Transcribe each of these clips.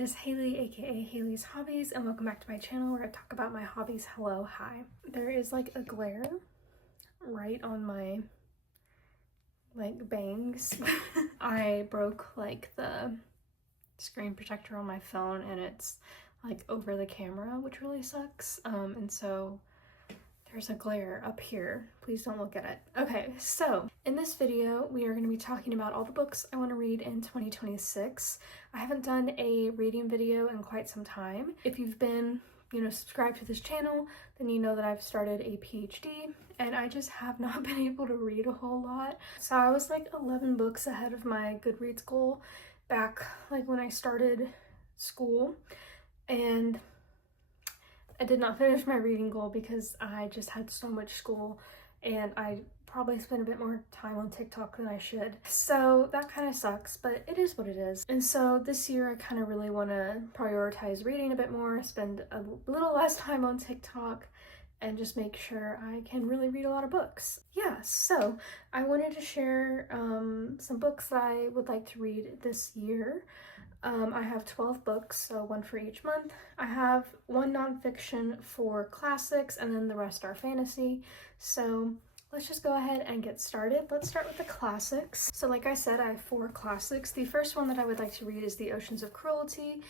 it is Hailey, aka Hailey's Hobbies, and welcome back to my channel where I talk about my hobbies. Hello, hi. There is like a glare right on my bangs. I broke like the screen protector on my phone and it's like over the camera, which really sucks. And so there's a glare up here. Please don't look at it. Okay, so in this video, we are going to be talking about all the books I want to read in 2026. I haven't done a reading video in quite some time. If you've been, subscribed to this channel, then you know that I've started a PhD and I just have not been able to read a whole lot. So I was like 11 books ahead of my Goodreads goal back like when I started school, and I did not finish my reading goal because I just had so much school and I probably spent a bit more time on TikTok than I should. So that kind of sucks, but it is what it is. And so this year I kind of really want to prioritize reading a bit more, spend a little less time on TikTok, and just make sure I can really read a lot of books. Yeah, so I wanted to share some books that I would like to read this year. I have 12 books, so one for each month. I have one nonfiction for classics, and then the rest are fantasy. So let's just go ahead and get started. Let's start with the classics. So like I said, I have 4 classics. The first one that I would like to read is The Oceans of Cruelty,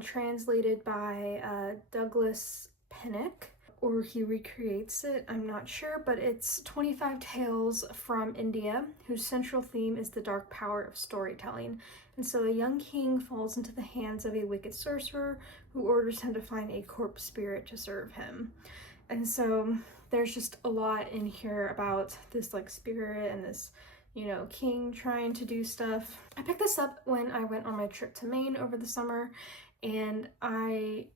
translated by Douglas Pennick, or he recreates it, I'm not sure, but it's 25 tales from India whose central theme is the dark power of storytelling. And so a young king falls into the hands of a wicked sorcerer who orders him to find a corpse spirit to serve him. And so there's just a lot in here about this like spirit and this, king trying to do stuff. I picked this up when I went on my trip to Maine over the summer, and I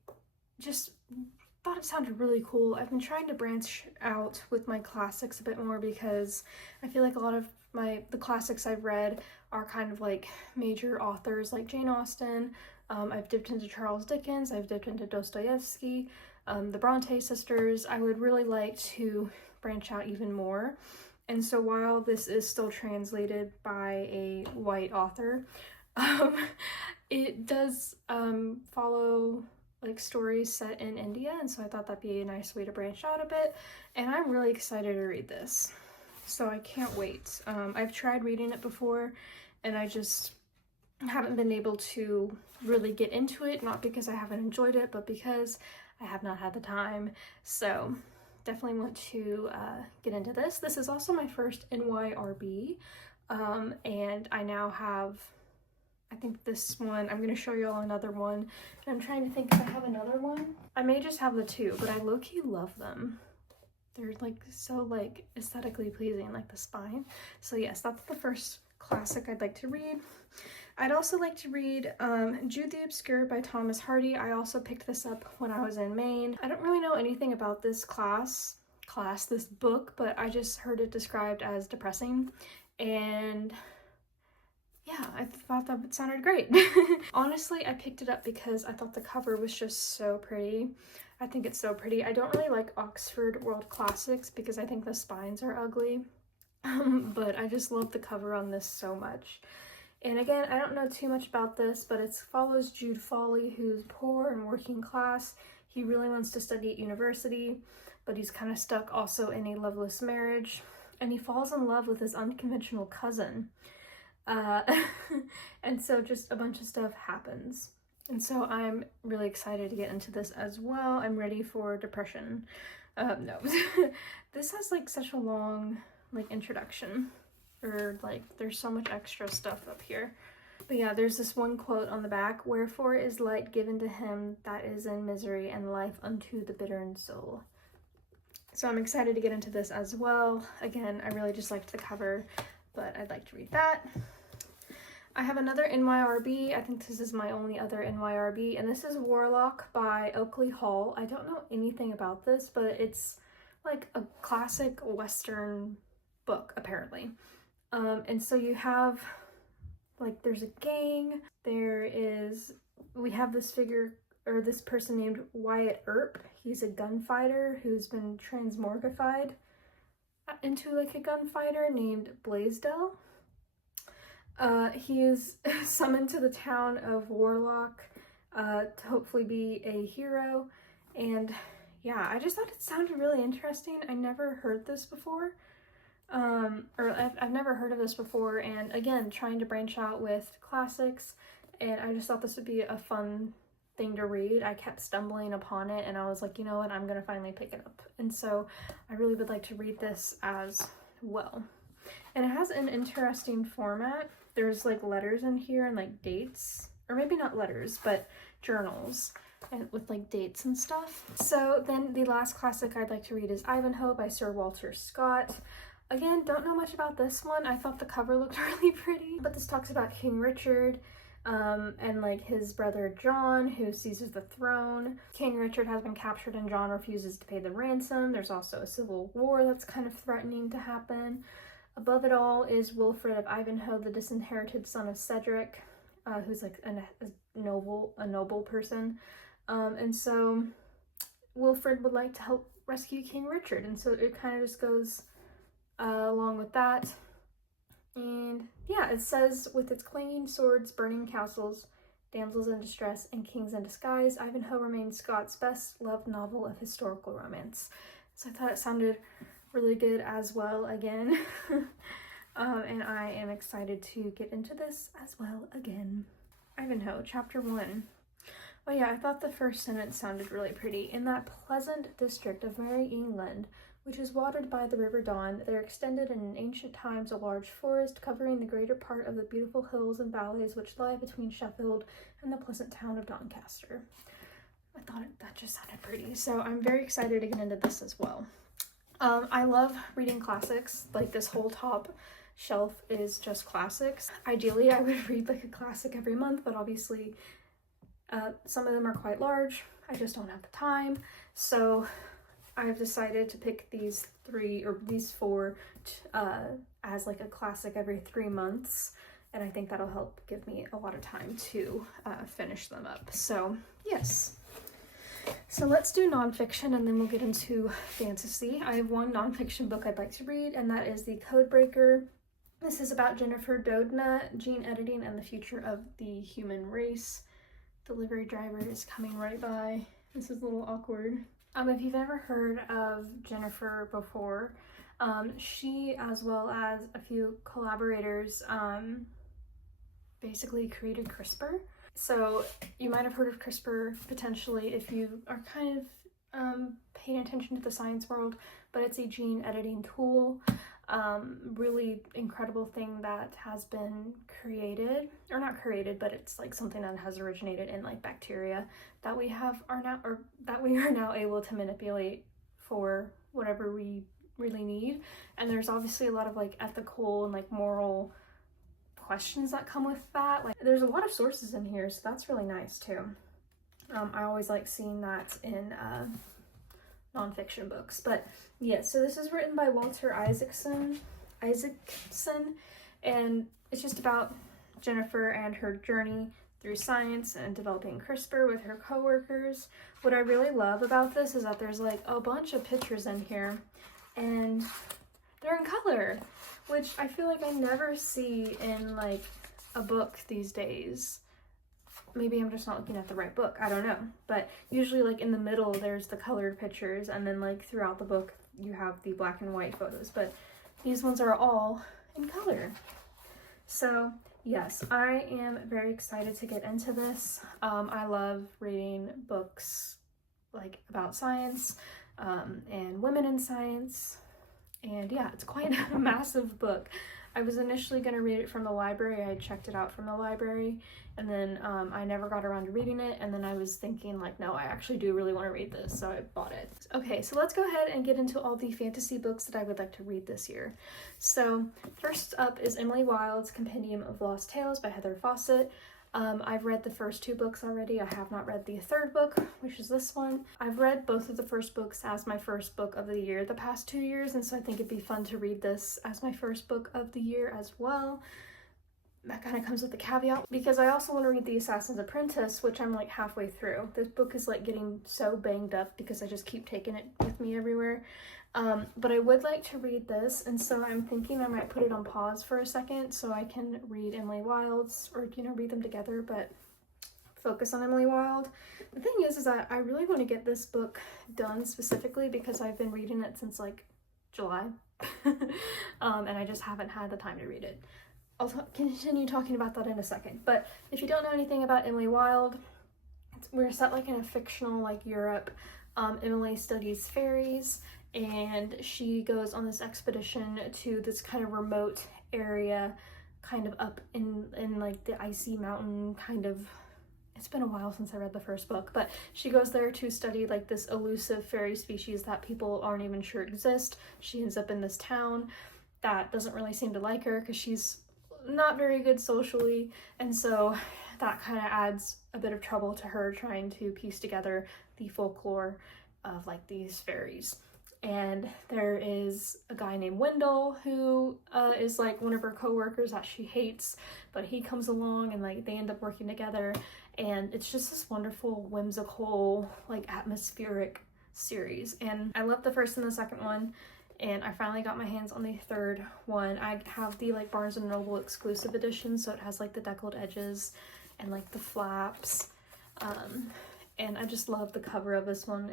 just thought it sounded really cool. I've been trying to branch out with my classics a bit more because I feel like a lot of the classics I've read are kind of like major authors like Jane Austen. I've dipped into Charles Dickens, I've dipped into Dostoevsky, the Bronte sisters. I would really like to branch out even more. And so while this is still translated by a white author, it does follow like stories set in India, and so I thought that'd be a nice way to branch out a bit, and I'm really excited to read this. So I can't wait. I've tried reading it before and I just haven't been able to really get into it, not because I haven't enjoyed it, but because I have not had the time. So definitely want to get into this. This is also my first NYRB, and I now have, I think this one, I'm going to show you all another one, and I'm trying to think if I have another one. I may just have the 2, but I low-key love them. They're like so like aesthetically pleasing, like the spine. So yes, that's the first classic I'd like to read. I'd also like to read Jude the Obscure by Thomas Hardy. I also picked this up when I was in Maine. I don't really know anything about this this book, but I just heard it described as depressing, and yeah, I thought that sounded great. Honestly, I picked it up because I thought the cover was just so pretty. I think it's so pretty. I don't really like Oxford World Classics because I think the spines are ugly, but I just love the cover on this so much. And again, I don't know too much about this, but it follows Jude Foley, who's poor and working class. He really wants to study at university, but he's kind of stuck also in a loveless marriage, and he falls in love with his unconventional cousin. And so just a bunch of stuff happens. And so I'm really excited to get into this as well. I'm ready for depression. No. This has like such a long introduction, or like there's so much extra stuff up here. But yeah, there's this one quote on the back: "Wherefore is light given to him that is in misery, and life unto the bitter in soul." So I'm excited to get into this as well. Again, I really just liked the cover, but I'd like to read that. I have another NYRB. I think this is my only other NYRB, and this is Warlock by Oakley Hall. I don't know anything about this, but it's like a classic Western book, apparently. And so you have, like, there's a gang. We have this figure, or this person named Wyatt Earp. He's a gunfighter who's been transmorgified into like a gunfighter named Blaisdell. He is summoned to the town of Warlock to hopefully be a hero. And yeah, I just thought it sounded really interesting. I never heard this before. I've never heard of this before, and again, trying to branch out with classics, and I just thought this would be a fun thing to read. I kept stumbling upon it, and I was like, you know what, I'm gonna finally pick it up. And so I really would like to read this as well. And it has an interesting format. There's like letters in here and like dates, or maybe not letters, but journals, and with like dates and stuff. So then the last classic I'd like to read is Ivanhoe by Sir Walter Scott. Again, don't know much about this one. I thought the cover looked really pretty, but this talks about King Richard and like his brother John, who seizes the throne. King Richard has been captured and John refuses to pay the ransom. There's also a civil war that's kind of threatening to happen. Above it all is Wilfred of Ivanhoe, the disinherited son of Cedric, who's like a noble person. And so Wilfred would like to help rescue King Richard, and so it kind of just goes along with that. And yeah, it says, with its clanging swords, burning castles, damsels in distress, and kings in disguise, Ivanhoe remains Scott's best loved novel of historical romance. So I thought it sounded really good as well again. And I am excited to get into this as well again. Ivanhoe, Chapter 1. Oh yeah, I thought the first sentence sounded really pretty. In that pleasant district of Merry England, which is watered by the River Don, there extended in ancient times a large forest covering the greater part of the beautiful hills and valleys which lie between Sheffield and the pleasant town of Doncaster. I thought that just sounded pretty, so I'm very excited to get into this as well. I love reading classics. Like, this whole top shelf is just classics. Ideally, I would read like a classic every month, but obviously some of them are quite large. I just don't have the time, so I've decided to pick these four as like a classic every 3 months, and I think that'll help give me a lot of time to finish them up. So yes, so let's do nonfiction and then we'll get into fantasy. I have one nonfiction book I'd like to read, and that is The Codebreaker. This is about Jennifer Doudna, gene editing, and the future of the human race. Delivery driver is coming right by. This is a little awkward. If you've ever heard of Jennifer before, she, as well as a few collaborators, basically created CRISPR. So you might have heard of CRISPR potentially if you are kind of paying attention to the science world, but it's a gene editing tool. Really incredible thing that has been created, or not created, but it's like something that has originated in like bacteria that we are now able to manipulate for whatever we really need. And there's obviously a lot of like ethical and like moral questions that come with that. Like, there's a lot of sources in here, so that's really nice too. I always like seeing that in nonfiction books. But yeah, so this is written by Walter Isaacson, and it's just about Jennifer and her journey through science and developing CRISPR with her coworkers. What I really love about this is that there's like a bunch of pictures in here, and they're in color, which I feel like I never see in like a book these days. Maybe I'm just not looking at the right book, I don't know. But usually like in the middle there's the colored pictures, and then like throughout the book you have the black and white photos, but these ones are all in color. So yes, I am very excited to get into this. I love reading books like about science and women in science, and yeah, it's quite a massive book. I was initially going to read it from the library. I checked it out from the library, and then I never got around to reading it, and then I was thinking like, no, I actually do really want to read this, so I bought it. Okay, so let's go ahead and get into all the fantasy books that I would like to read this year. So first up is Emily Wilde's Compendium of Lost Tales by Heather Fawcett. I've read the first 2 books already. I have not read the 3rd book, which is this one. I've read both of the first books as my first book of the year the past 2 years, and so I think it'd be fun to read this as my first book of the year as well. That kind of comes with the caveat, because I also want to read The Assassin's Apprentice, which I'm like halfway through. This book is like getting so banged up because I just keep taking it with me everywhere. But I would like to read this, and so I'm thinking I might put it on pause for a second so I can read Emily Wilde's, or, you know, read them together. But focus on Emily Wilde. The thing is that I really want to get this book done specifically because I've been reading it since like July. And I just haven't had the time to read it. I'll continue talking about that in a second. But if you don't know anything about Emily Wilde, we're set like in a fictional like Europe. Emily studies fairies, and she goes on this expedition to this kind of remote area, kind of up in like the icy mountain kind of. It's been a while since I read the first book, but she goes there to study like this elusive fairy species that people aren't even sure exist. She ends up in this town that doesn't really seem to like her because she's not very good socially, and so that kind of adds a bit of trouble to her trying to piece together the folklore of like these fairies. And there is a guy named Wendell who is like one of her co-workers that she hates, but he comes along and like they end up working together, and it's just this wonderful, whimsical, like atmospheric series. And I love the first and the second one, and I finally got my hands on the third one. I have the like Barnes & Noble exclusive edition, so it has like the deckled edges and like the flaps. And I just love the cover of this one.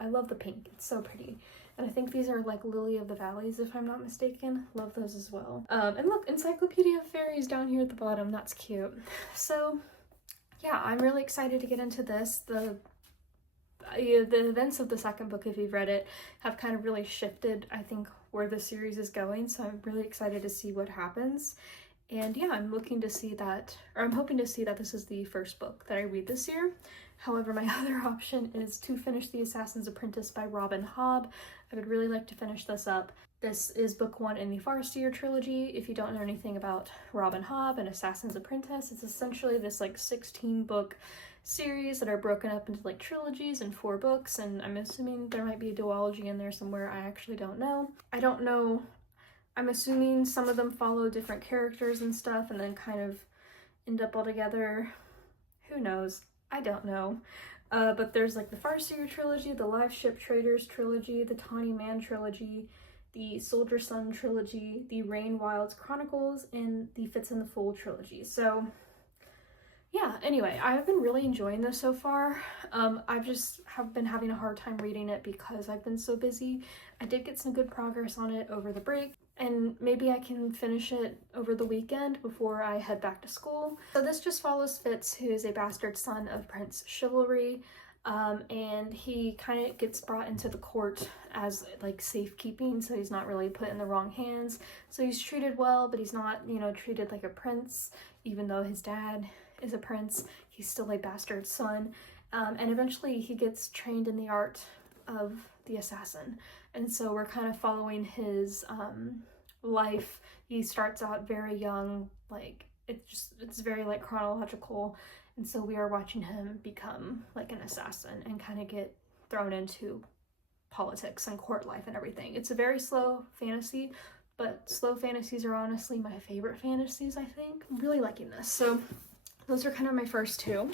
I love the pink. It's so pretty. And I think these are like Lily of the Valleys, if I'm not mistaken. Love those as well. And look, Encyclopedia of Fairies down here at the bottom. That's cute. So yeah, I'm really excited to get into this. The events of the second book, if you've read it, have kind of really shifted, I think, where the series is going. So I'm really excited to see what happens. And yeah, I'm hoping to see that this is the first book that I read this year. However, my other option is to finish The Assassin's Apprentice by Robin Hobb. I would really like to finish this up. This is book 1 in the Farseer trilogy. If you don't know anything about Robin Hobb and Assassin's Apprentice, it's essentially this like 16-book series that are broken up into like trilogies and 4 books, and I'm assuming there might be a duology in there somewhere. I actually don't know. I'm assuming some of them follow different characters and stuff and then kind of end up all together. Who knows? I don't know. But there's like the Farseer trilogy, the Live Ship Traders trilogy, the Tawny Man trilogy, the Soldier Sun trilogy, the Rain Wilds Chronicles, and the Fitz and the Fool trilogy. So yeah, anyway, I've been really enjoying this so far. I just have been having a hard time reading it because I've been so busy. I did get some good progress on it over the break, and maybe I can finish it over the weekend before I head back to school. So this just follows Fitz, who is a bastard son of Prince Chivalry, and he kind of gets brought into the court as like safekeeping, so he's not really put in the wrong hands. So he's treated well, but he's not, treated like a prince, even though his dad is a prince. He's still a bastard son, and eventually he gets trained in the art of the assassin. And so we're kind of following his life. He starts out very young, like it's very like chronological, and so we are watching him become like an assassin and kind of get thrown into politics and court life and everything. It's a very slow fantasy, but slow fantasies are honestly my favorite fantasies, I think. I'm really liking this. So those are kind of my first 2.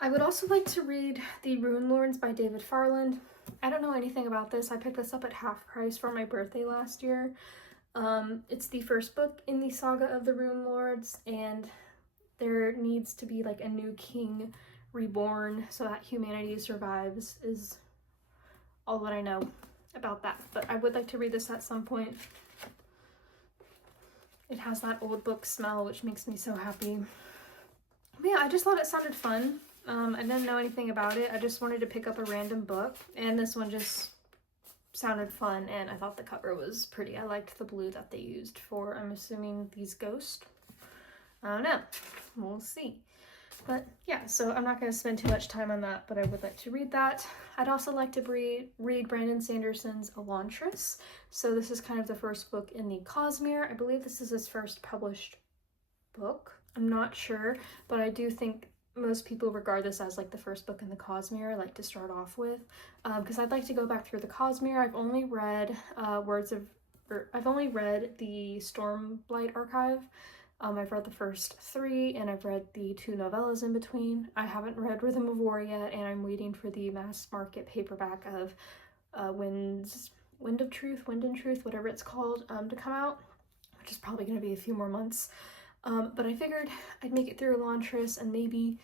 I would also like to read The Rune Lords by David Farland. I don't know anything about this. I picked this up at half price for my birthday last year. It's the first book in the saga of the Rune Lords, and there needs to be like a new king reborn so that humanity survives, is all that I know about that. But I would like to read this at some point. It has that old book smell, which makes me so happy. But yeah, I just thought it sounded fun. I didn't know anything about it. I just wanted to pick up a random book, and this one just sounded fun, and I thought the cover was pretty. I liked the blue that they used for, I'm assuming, these ghosts. I don't know. We'll see. But yeah, so I'm not going to spend too much time on that, but I would like to read that. I'd also like to read Brandon Sanderson's Elantris. So this is kind of the first book in the Cosmere. I believe this is his first published book. I'm not sure, but I do think most people regard this as like the first book in the Cosmere, like to start off with, because I'd like to go back through the Cosmere. I've only read I've only read the Stormblight Archive. I've read the first 3, and I've read the 2 novellas in between. I haven't read Rhythm of War yet, and I'm waiting for the mass market paperback of Wind and Truth, whatever it's called, to come out, which is probably going to be a few more months. But I figured I'd make it through Elantris and maybe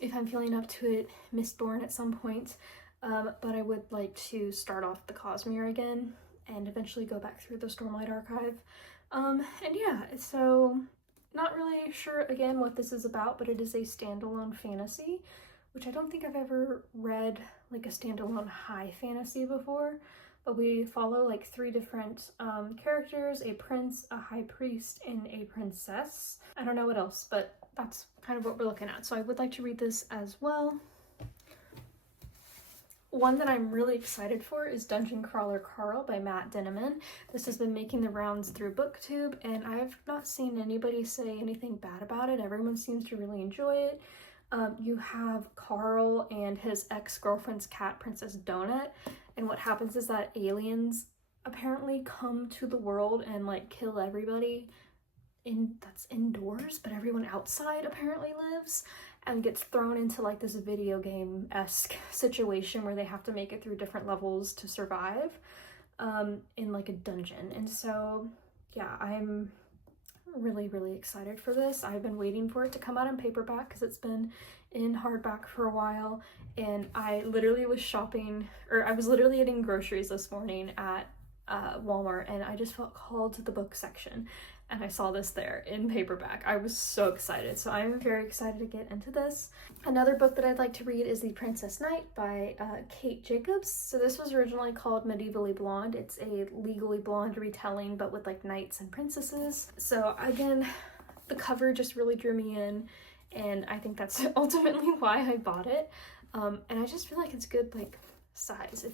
if I'm feeling up to it, Mistborn at some point. But I would like to start off the Cosmere again and eventually go back through the Stormlight Archive. And yeah, so not really sure again what this is about, but it is a standalone fantasy, which I don't think I've ever read like a standalone high fantasy before. But we follow like 3 different characters, a prince, a high priest, and a princess. I don't know what else, but that's kind of what we're looking at. So I would like to read this as well. One that I'm really excited for is Dungeon Crawler Carl by Matt Dinneman. This has been making the rounds through BookTube, and I've not seen anybody say anything bad about it. Everyone seems to really enjoy it. You have Carl and his ex-girlfriend's cat, Princess Donut, and what happens is that aliens apparently come to the world and like kill everybody that's indoors, but everyone outside apparently lives, and gets thrown into like this video game-esque situation where they have to make it through different levels to survive in like a dungeon. And so yeah, I'm really excited for this. I've been waiting for it to come out in paperback because it's been in hardback for a while, and I literally was shopping, or I was literally getting groceries this morning at Walmart, and I just felt called to the book section, and I saw this there in paperback. I was so excited, so I'm very excited to get into this. Another book that I'd like to read is The Princess Knight by Kate Jacobs. So this was originally called Medievally Blonde. It's a Legally Blonde retelling, but with like knights and princesses. So again, the cover just really drew me in, and I think that's ultimately why I bought it. And I just feel like it's good like size.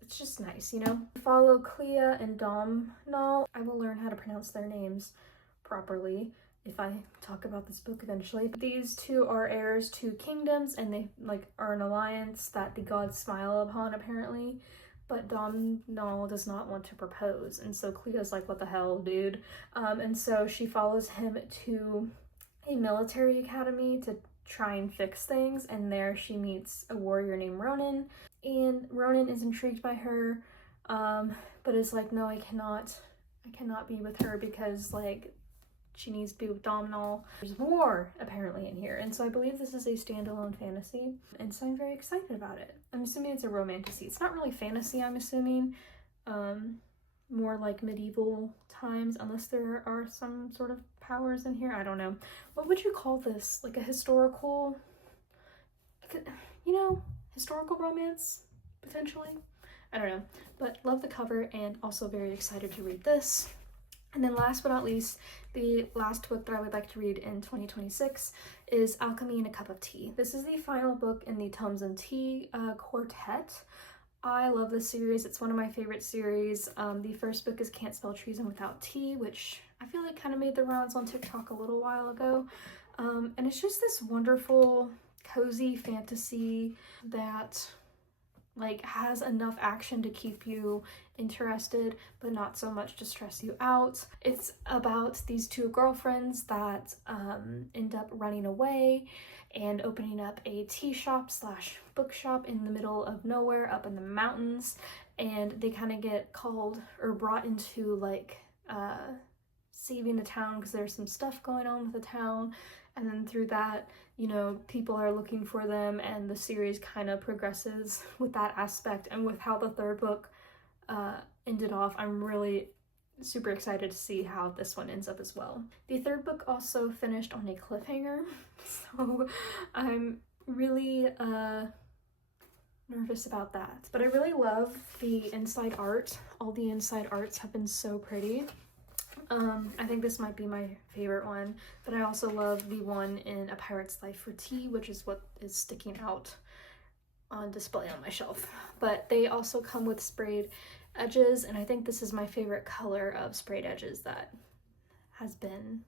It's just nice, you know? Follow Clea and Domhnall. I will learn how to pronounce their names properly if I talk about this book eventually. These 2 are heirs to kingdoms, and they like are an alliance that the gods smile upon apparently, but Domhnall does not want to propose, and so Clea's like, what the hell, dude? And so she follows him to a military academy to try and fix things, and there she meets a warrior named Ronan, and Ronan is intrigued by her, but is like, no, I cannot be with her because like she needs to be with Domhnall. There's war apparently in here, and so I believe this is a standalone fantasy, and so I'm very excited about it. I'm assuming it's a romantasy. It's not really fantasy, I'm assuming, more like medieval times, unless there are some sort of powers in here. I don't know. What would you call this? Like a historical, you know, historical romance, potentially? I don't know, but love the cover and also very excited to read this. And then last but not least, the last book that I would like to read in 2026 is Alchemy in a Cup of Tea. This is the final book in the Tums and Tea quartet. I love this series. It's one of my favorite series. The first book is Can't Spell Treason Without Tea, which I feel like kind of made the rounds on TikTok a little while ago. And it's just this wonderful, cozy fantasy that like has enough action to keep you interested, but not so much to stress you out. It's about these 2 girlfriends that end up running away and opening up a tea shop slash bookshop in the middle of nowhere up in the mountains, and they kind of get called or brought into like saving the town because there's some stuff going on with the town, and then through that, you know, people are looking for them, and the series kind of progresses with that aspect. And with how the 3rd book ended off, I'm really super excited to see how this one ends up as well. The 3rd book also finished on a cliffhanger, so I'm really nervous about that. But I really love the inside art. All the inside arts have been so pretty. I think this might be my favorite one, but I also love the one in A Pirate's Life for Tea, which is what is sticking out on display on my shelf. But they also come with sprayed edges, and I think this is my favorite color of sprayed edges that has been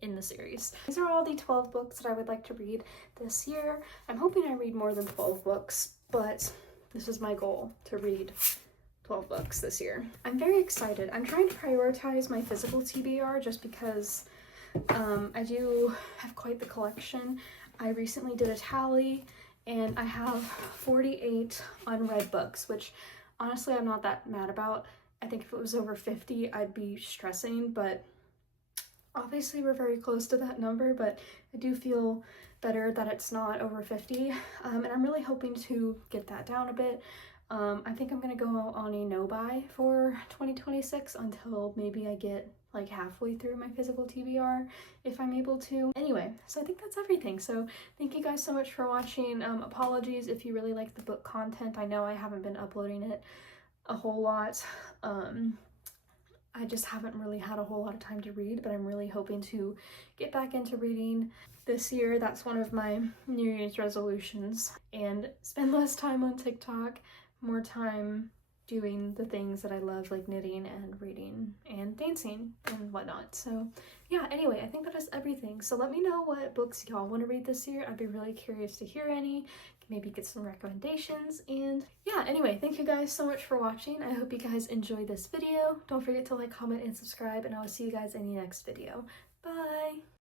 in the series. These are all the 12 books that I would like to read this year. I'm hoping I read more than 12 books, but this is my goal, to read 12 books this year. I'm very excited. I'm trying to prioritize my physical TBR just because I do have quite the collection. I recently did a tally, and I have 48 unread books, which honestly I'm not that mad about. I think if it was over 50, I'd be stressing, but obviously we're very close to that number, but I do feel better that it's not over 50, and I'm really hoping to get that down a bit. I think I'm gonna go on a no-buy for 2026 until maybe I get like halfway through my physical TBR, if I'm able to. Anyway, so I think that's everything. So thank you guys so much for watching. Apologies if you really like the book content. I know I haven't been uploading it a whole lot. I just haven't really had a whole lot of time to read, but I'm really hoping to get back into reading this year. That's one of my New Year's resolutions, and spend less time on TikTok, more time doing the things that I love, like knitting and reading and dancing and whatnot. So yeah, anyway, I think that is everything. So let me know what books y'all want to read this year. I'd be really curious to hear any, maybe get some recommendations. And yeah, anyway, thank you guys so much for watching. I hope you guys enjoyed this video. Don't forget to like, comment, and subscribe, and I will see you guys in the next video. Bye!